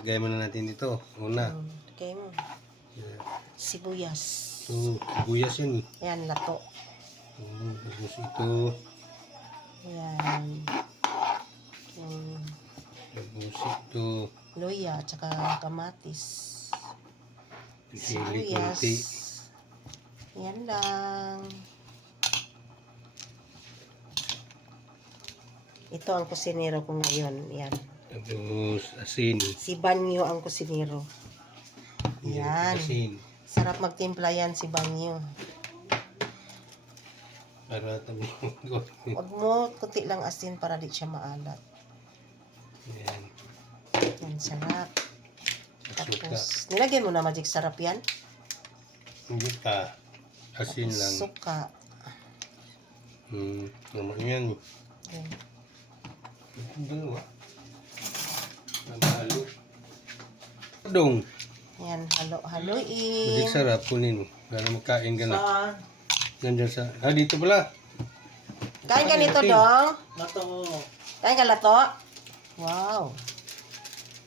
Lagay muna natin dito. Una. Okay mo. Sibuyas. Ito, sibuyas yan eh. Yan, lato. Tapos ito. Yan. Tapos ito. Luya, tsaka kamatis. Sili Sibuyas. konti. Yan lang. Ito ang kusinero ko ngayon. Yan. Tapos asin. Si Banyo ang kusinero. Yan. Asin. Sarap magtimpla yan si Banyo. Para tamo. Huwag mo, kunti lang asin para di siya maalat. Yan. Yan, sarap. Suka. Tapos, nilagyan mo na magic sarap yan. Hindi ka. Asin lang. Suka. Naman yan. Yan. Ang dalawa. Halo. Dong. Yan, halo-haloin. Balik sarap. Kunin mo. Para magkain ka na. Nandiyan sa... dito pala. Kain ka nito, dong. Kain ka lato. Wow.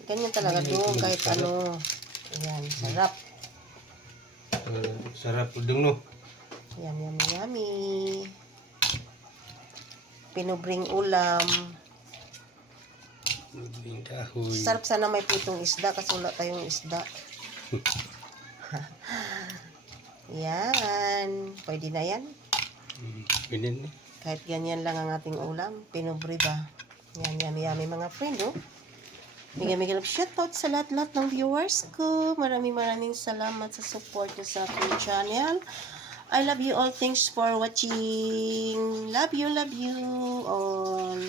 Ganyan talaga, dong. Kahit ano. Yan, sarap. Sarap po dong, no? Yan, yummy, yummy. Pinubring ulam. Yung kahoy. Sarap sana may putong isda kasi wala tayong isda. Yan. Pwede na yan. Pwede na. Kahit ganyan lang ang ating ulam. Pinubri ba? Yan, yummy, yummy mga friend, oh. Mega love shoutout sa lahat-lahat ng viewers ko. Maraming salamat sa support nyo sa aking channel. I love you all. Thanks for watching. Love you all.